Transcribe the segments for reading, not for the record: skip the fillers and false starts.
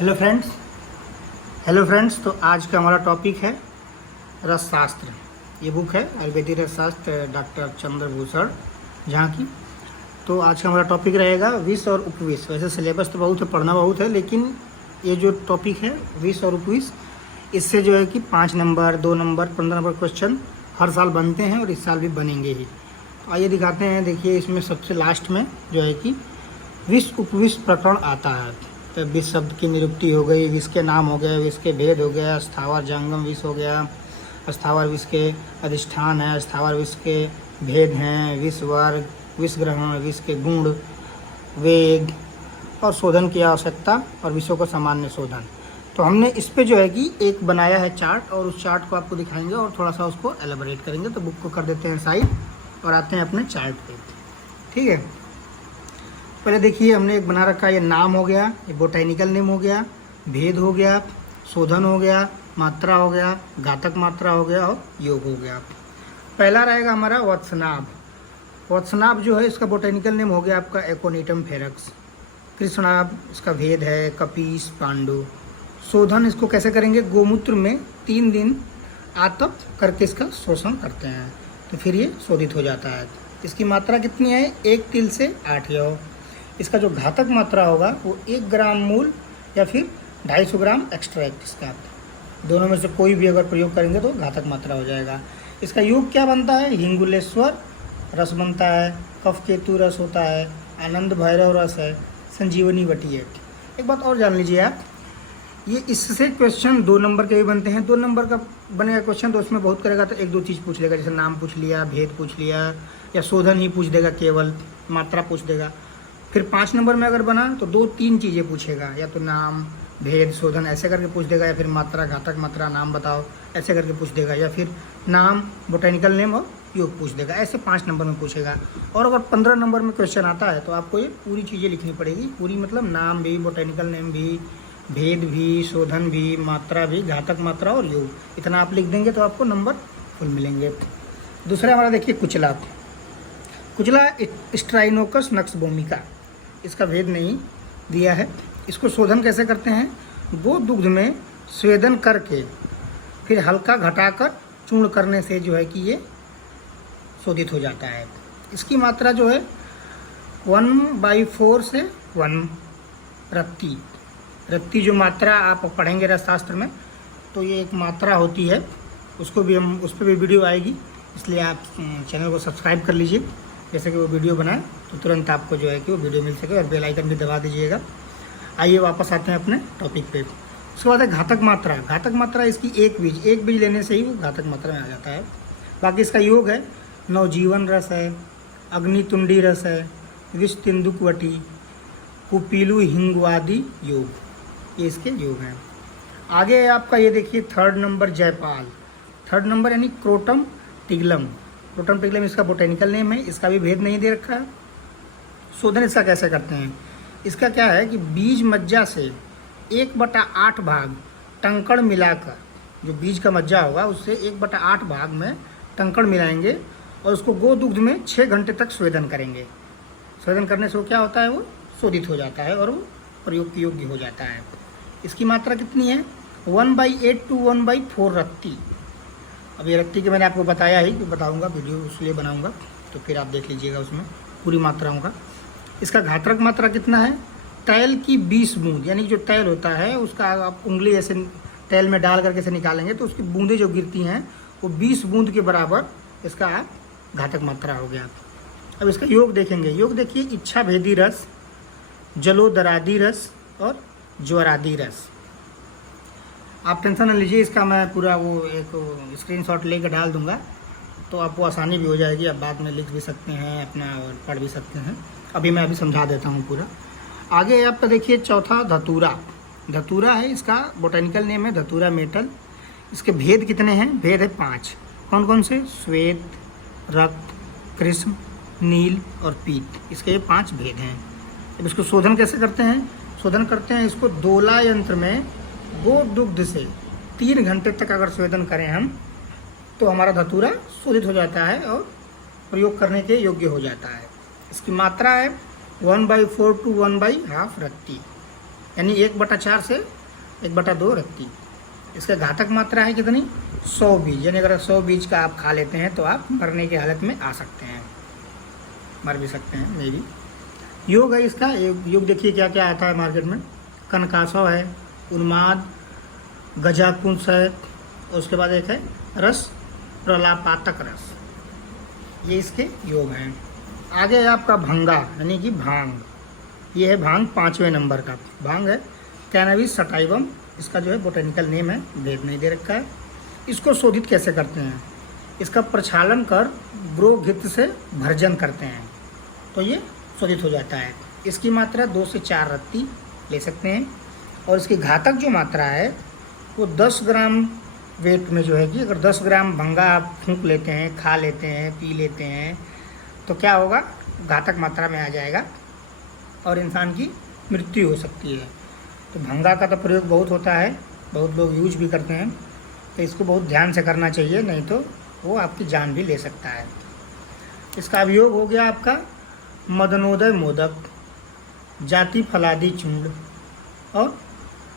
Hello friends. तो आज का हमारा टॉपिक है रसशास्त्र। ये बुक है आयुर्वेदिक रसशास्त्र डॉक्टर चंद्रभूषण झा की। तो आज का हमारा टॉपिक रहेगा विष और उपविष। वैसे सिलेबस तो बहुत है, पढ़ना बहुत है, लेकिन ये जो टॉपिक है विष और उपविष, इससे जो है कि 5 नंबर 2 नंबर 15 नंबर क्वेश्चन हर साल बनते हैं और इस साल भी बनेंगे ही। तो आइए दिखाते हैं। देखिए इसमें सबसे लास्ट में जो है कि विष उपविष प्रकरण आता है। तो विष शब्द की निरुक्ति हो गई, विष के नाम हो गए, विष के भेद हो गया, स्थावर जंगम विष हो गया, स्थावर विष के अधिष्ठान है, स्थावर विष के भेद हैं, विष वर्ग, विष ग्रहण, विष के गुण, वेग और शोधन की आवश्यकता और विषयों का सामान्य शोधन। तो हमने इस पे जो है कि एक बनाया है चार्ट, और उस चार्ट को आपको दिखाएंगे और थोड़ा सा उसको एलेबोरेट करेंगे। तो बुक को कर देते हैं साइड और आते हैं अपने चार्ट पे। ठीक है, पहले देखिए हमने एक बना रखा है, ये नाम हो गया, ये बोटैनिकल नेम हो गया, भेद हो गया, शोधन हो गया, मात्रा हो गया, घातक मात्रा हो गया और योग हो गया। पहला रहेगा हमारा वत्सनाभ। वत्सनाभ जो है इसका बोटैनिकल नेम हो गया आपका एकोनिटम फेरक्स। कृष्णाभ इसका भेद है कपीस पांडु। शोधन इसको कैसे करेंगे, गोमूत्र में 3 दिन आतप करके इसका शोषण करते हैं तो फिर ये शोधित हो जाता है। इसकी मात्रा कितनी है, 1 तिल से 8 यौ। इसका जो घातक मात्रा होगा वो 1 ग्राम मूल या फिर 250 ग्राम एक्सट्रैक्ट, इसका दोनों में से कोई भी अगर प्रयोग करेंगे तो घातक मात्रा हो जाएगा। इसका योग क्या बनता है, हिंगुलेश्वर रस बनता है, कफ केतु रस होता है, आनंद भैरव रस है, संजीवनी वटी है। एक बात और जान लीजिए आप, ये इससे क्वेश्चन 2 नंबर के भी बनते हैं। 2 नंबर का बनेगा क्वेश्चन तो उसमें बहुत करेगा तो 1-2 चीज़ पूछ लेगा, जैसे नाम पूछ लिया, भेद पूछ लिया, या शोधन ही पूछ देगा, केवल मात्रा पूछ देगा। फिर 5 नंबर में अगर बना तो 2-3 चीज़ें पूछेगा, या तो नाम भेद शोधन ऐसे करके पूछ देगा, या फिर मात्रा घातक मात्रा नाम बताओ ऐसे करके पूछ देगा, या फिर नाम बोटैनिकल नेम और योग पूछ देगा। ऐसे 5 नंबर में पूछेगा। और अगर 15 नंबर में क्वेश्चन आता है तो आपको ये पूरी चीज़ें लिखनी पड़ेगी, पूरी मतलब नाम भी, बोटैनिकल नेम भी, भेद भी, शोधन भी, मात्रा भी, घातक मात्रा और योग, इतना आप लिख देंगे तो आपको नंबर फुल मिलेंगे। दूसरा हमारा देखिए कुचला। कुचला स्ट्राइनोकस नक्स भूमिका, इसका भेद नहीं दिया है। इसको शोधन कैसे करते हैं, गो दुग्ध में स्वेदन करके फिर हल्का घटाकर चूर्ण करने से जो है कि ये शोधित हो जाता है। इसकी मात्रा जो है 1/4 से 1 रत्ती। रत्ती जो मात्रा आप पढ़ेंगे रसशास्त्र में, तो ये एक मात्रा होती है, उसको भी हम उस पर भी वीडियो आएगी, इसलिए आप चैनल को सब्सक्राइब कर लीजिए। जैसे कि वो वीडियो बनाए तो तुरंत आपको जो है कि वो वीडियो मिल सके, और बेल आइकन भी दबा दीजिएगा। आइए वापस आते हैं अपने टॉपिक पे। उसके बाद है घातक मात्रा। घातक मात्रा इसकी एक बीज लेने से ही वो घातक मात्रा में आ जाता है। बाकी इसका योग है नवजीवन रस है, अग्नितुंडी रस है, विष तिंदुकवटी, कुपीलु हिंगवादी योग, ये इसके योग हैं। आगे आपका ये देखिए 3rd number Jaipal. 3rd number यानी क्रोटम टिग्लम। क्रोटम टिग्लम इसका बोटैनिकल नेम है, इसका भी भेद नहीं दे रखा है। शोधन इसका कैसे करते हैं, इसका क्या है कि बीज मज्जा से 1/8 भाग टंकण मिलाकर, जो बीज का मज्जा होगा उससे 1/8 भाग में टंकण मिलाएंगे और उसको गो दुग्ध में 6 घंटे तक स्वेदन करेंगे। स्वेदन करने से वो क्या होता है, वो शोधित हो जाता है और वो प्रयोग के योग्य हो जाता है। इसकी मात्रा कितनी है, 1/8 to 1/4 रत्ती। अब ये रत्ती के मैंने आपको बताया ही, बताऊंगा वीडियो उसलिए बनाऊंगा, तो फिर आप देख लीजिएगा उसमें पूरी मात्राओं का। इसका घातक मात्रा कितना है, तैल की 20 बूंद, यानी जो तैल होता है उसका आप उंगली ऐसे तैल में डाल करके से निकालेंगे तो उसकी बूंदें जो गिरती हैं वो 20 बूंद के बराबर इसका घातक मात्रा हो गया। अब इसका योग देखेंगे। योग देखिए इच्छा भेदी रस, जलोदरादि रस और ज्वरादि रस। आप टेंशन न लीजिए, इसका मैं पूरा वो एक स्क्रीनशॉट लेकर डाल दूंगा तो आपको आसानी भी हो जाएगी। आप बाद में लिख भी सकते हैं अपना और पढ़ भी सकते हैं। अभी समझा देता हूँ पूरा। आगे आपका देखिए चौथा धतूरा। धतूरा है, इसका बोटैनिकल नेम है धतूरा मेटल। इसके भेद कितने हैं, भेद है 5। कौन कौन से, श्वेत, रक्त, कृष्ण, नील और पीत, इसके ये 5 भेद हैं। अब इसको शोधन कैसे करते हैं, शोधन करते हैं इसको दोला यंत्र में गो दुग्ध से 3 घंटे तक अगर स्वेदन करें हम तो हमारा धतूरा शोधित हो जाता है और प्रयोग करने के योग्य हो जाता है। इसकी मात्रा है 1/4 to 1/2 रत्ती। यानी 1/4 से 1/2 रत्ती। इसका घातक मात्रा है कितनी? 100 बीज। यानी अगर 100 बीज का आप खा लेते हैं तो आप मरने की हालत में आ सकते हैं, मर भी सकते हैं मे बी। योग है इसका, योग देखिए क्या क्या आता है मार्केट में। कनकासव है, उन्माद, गजाकुंस है, और उसके बाद एक है रस प्रलापातक रस, ये इसके योग हैं। आगे है आपका भंगा यानी कि भांग। ये है भांग 5वें नंबर का भांग है, कैनाबिस सटाइवम इसका जो है बोटेनिकल नेम है, भेद नहीं दे रखा है। इसको शोधित कैसे करते हैं? इसका प्रक्षालन कर ब्रोघित से भर्जन करते हैं तो ये शोधित हो जाता है। इसकी मात्रा 2 से 4 रत्ती ले सकते हैं, और इसकी घातक जो मात्रा है वो 10 ग्राम वेट में जो है कि अगर 10 ग्राम भंगा आप फूंक लेते हैं, खा लेते हैं, पी लेते हैं तो क्या होगा? घातक मात्रा में आ जाएगा और इंसान की मृत्यु हो सकती है। तो भंगा का तो प्रयोग बहुत होता है, बहुत लोग यूज भी करते हैं, तो इसको बहुत ध्यान से करना चाहिए, नहीं तो वो आपकी जान भी ले सकता है। इसका अभियोग हो गया आपका मदनोदय मोदक, जाति फलादि चूर्ण और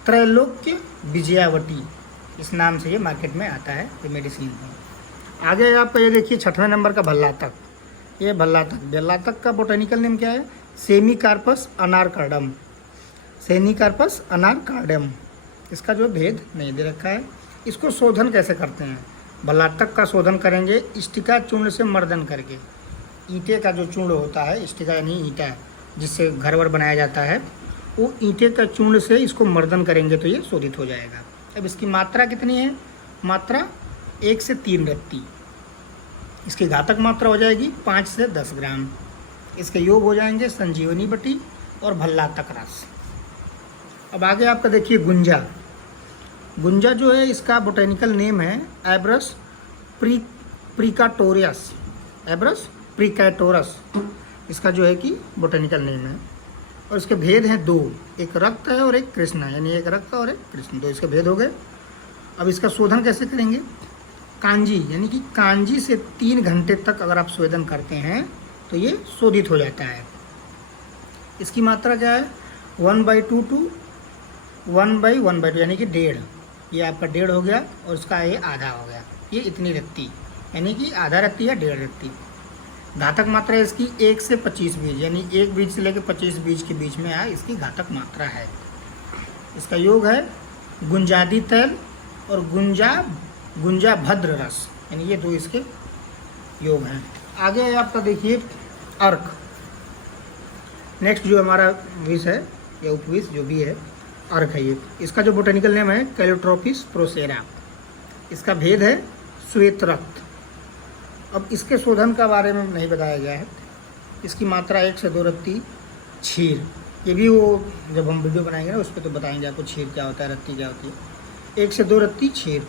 त्रैलोक्य विजयावटी, इस नाम से ये मार्केट में आता है, ये मेडिसिन है। आगे आपका ये देखिए 6वें नंबर का भल्लातक। ये भल्लातक का बोटेनिकल नेम क्या है? सेमीकार्पस अनारकार्डम, सेनीकार्पस अनारकार्डम। इसका जो भेद नहीं दे रखा है। इसको शोधन कैसे करते हैं? भल्लातक का शोधन करेंगे स्टिका चूर्ण से मर्दन करके। ईंटे का जो चूर्ण होता है, स्टिका यानी ईंटा जिससे घर वर बनाया जाता है, वो ईंटे का चूर्ण से इसको मर्दन करेंगे तो ये शोधित हो जाएगा। अब इसकी मात्रा कितनी है? मात्रा 1 से 3 रत्ती। इसकी घातक मात्रा हो जाएगी 5 से 10 ग्राम। इसके योग हो जाएंगे संजीवनी बटी और भल्लातक रस। अब आगे आपका देखिए गुंजा। गुंजा जो है इसका बोटेनिकल नेम है एब्रस प्रिकाटोरियस, एब्रस प्रिकाटोरस इसका जो है कि बोटेनिकल नेम है। और इसके भेद हैं 2, एक रक्त है और एक कृष्ण है, यानी एक रक्त और एक कृष्ण, 2 इसके भेद हो गए। अब इसका शोधन कैसे करेंगे? कांजी यानी कि कांजी से 3 घंटे तक अगर आप शोधन करते हैं तो ये शोधित हो जाता है। इसकी मात्रा क्या है? 1/2 टू 1/1/2 यानी कि 1.5। ये आपका 1.5 हो गया और इसका ये आधा हो गया, ये इतनी रत्ती यानी कि आधा रत्ती या 1.5 रत्ती। घातक मात्रा इसकी 1 से 25 बीज, यानी 1 बीज से लेकर 25 बीज के बीच में इसकी घातक मात्रा है। इसका योग है गुंजादि तैल और गुंजा भद्र रस, यानी ये 2 इसके योग हैं। आगे आपका देखिए अर्क। नेक्स्ट जो हमारा विष है या उपविष जो भी है, अर्क है ये। इसका जो बोटेनिकल नेम है कैलोट्रोपिस प्रोसेरा। इसका भेद है श्वेत रक्त। अब इसके शोधन का बारे में नहीं बताया गया है। इसकी मात्रा 1 से 2 रत्ती क्षीर, ये भी वो जब हम वीडियो बनाएंगे ना उस पर तो बताएंगे आपको क्षीर क्या होता है, रत्ती क्या होती है। 1 से 2 रत्ती क्षीर।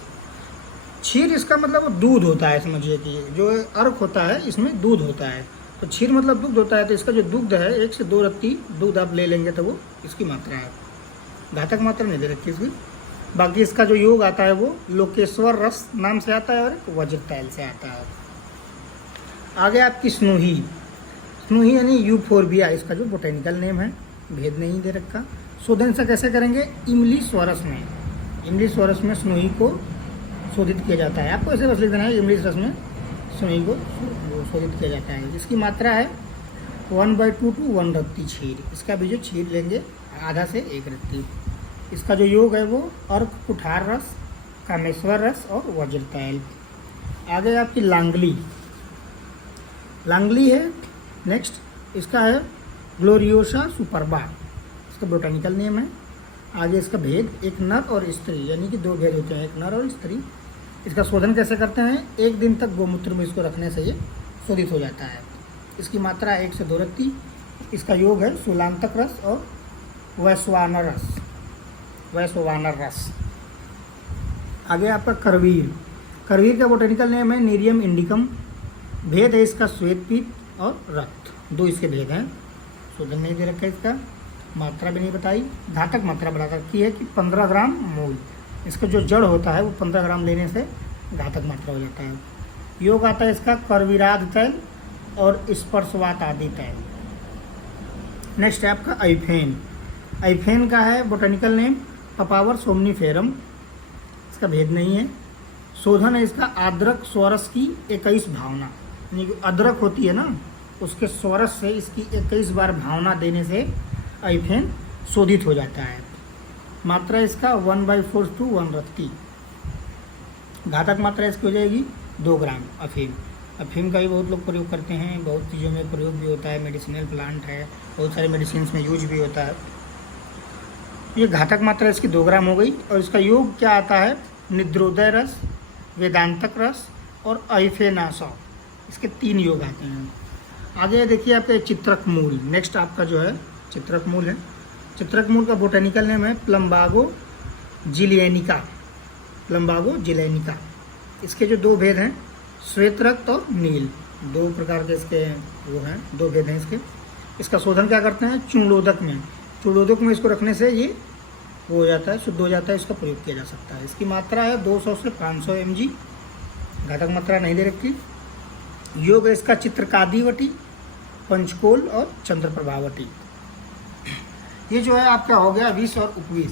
क्षीर इसका मतलब वो दूध होता है, समझिए कि जो अर्क होता है इसमें दूध होता है, तो क्षीर मतलब दूध होता है। तो इसका जो दूध है 1 से 2 रत्ती दूध आप ले लेंगे तो वो इसकी मात्रा है। घातक मात्रा नहीं दे रखी इसकी। बाकी इसका जो योग आता है वो लोकेश्वर रस नाम से आता है और वज्र तैल से आता है। आगे आपकी स्नूही। स्नूही यानी यूफोर्बिया इसका जो बोटेनिकल नेम है, भेद नहीं दे रखा। शोधन से कैसे करेंगे? इमली स्वरस में, इमली स्वरस में स्नूही को शोधित किया जाता है। आपको ऐसे बस लिख देना है, इमली रस में स्नूही को शोधित किया जाता है। इसकी मात्रा है 1/2 टू 1 रत्ती क्षीर। इसका भी जो क्षीर लेंगे आधा से 1 रत्ती। इसका जो योग है वो अर्क कुठार रस, कामेश्वर रस और वज्र तैल। आगे आपकी लांगली। लांगली है नेक्स्ट। इसका है ग्लोरियोसा सुपरबा, इसका बोटेनिकल नेम है। आगे इसका भेद एक नर और स्त्री, यानी कि 2 भेद होते हैं, एक नर और स्त्री। इसका शोधन कैसे करते हैं? 1 दिन तक गोमूत्र में इसको रखने से ये शोधित हो जाता है। इसकी मात्रा 1 से 2 रत्ती। इसका योग है शूलांतक रस और वैश्वानर रस। आगे आपका करवीर। करवीर का बोटेनिकल नेम है नीरियम इंडिकम। भेद है इसका श्वेत पीत और रक्त, 2 इसके भेद हैं। शोधन नहीं दे रखा है, इसका मात्रा भी नहीं बताई। घातक मात्रा बता रखी है कि 15 ग्राम मूल। इसका जो जड़ होता है वो 15 ग्राम लेने से घातक मात्रा हो जाता है। योग आता है इसका करवीराद तैल और स्पर्शवात आदि तैल। नेक्स्ट है आपका आइफेन। आइफेन का है बोटेनिकल नेम पपावर सोमनीफेरम, इसका भेद नहीं है। शोधन है इसका आर्द्रक स्वरस की 21 भावना, यानी कि अदरक होती है ना, उसके स्वरस से इसकी 21 बार भावना देने से आइफेन शोधित हो जाता है। मात्रा इसका 1/4 to 1 रत्ती। घातक मात्रा इसकी हो जाएगी 2 ग्राम। अफीम का भी बहुत लोग प्रयोग करते हैं, बहुत चीज़ों में प्रयोग भी होता है, मेडिसिनल प्लांट है, बहुत सारे मेडिसिन में यूज भी होता है। ये घातक मात्रा इसकी 2 ग्राम हो गई। और इसका योग क्या आता है, निद्रोदय रस, वेदांतक रस और अइफेनासौ, इसके 3 योग आते हैं। आगे देखिए आपके चित्रक मूल, नेक्स्ट आपका जो है चित्रक मूल है। चित्रक मूल का बोटेनिकल नेम है प्लम्बागो जिलियनिका, प्लम्बागो जिलियनिका। इसके जो 2 भेद हैं, श्वेत रक्त और नील, 2 प्रकार के इसके वो हैं, 2 भेद हैं इसके। इसका शोधन क्या करते हैं, चूर्णोदक में, चूर्णोदक में इसको रखने से ये वो हो जाता है, शुद्ध हो जाता है, इसका प्रयोग किया जा सकता है। इसकी मात्रा है 200 से 500 mg, घातक मात्रा नहीं दे रखी। योग है इसका चित्रकादिवटी, पंचकोल और चंद्र प्रभावटी। ये जो है आपका हो गया विष और उपविष।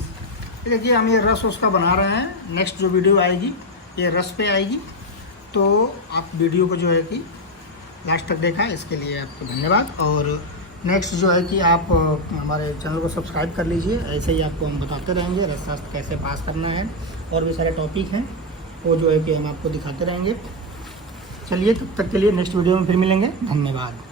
ये देखिए हम ये रस उसका बना रहे हैं, नेक्स्ट जो वीडियो आएगी ये रस पे आएगी, तो आप वीडियो को जो है कि लास्ट तक देखा, इसके लिए आपको धन्यवाद। और नेक्स्ट जो है कि आप हमारे चैनल को सब्सक्राइब कर लीजिए, ऐसे ही आपको हम बताते रहेंगे रसशास्त्र कैसे पास करना है, और भी सारे टॉपिक हैं वो जो है कि हम आपको दिखाते रहेंगे। चलिए तब तक के लिए नेक्स्ट वीडियो में फिर मिलेंगे, धन्यवाद।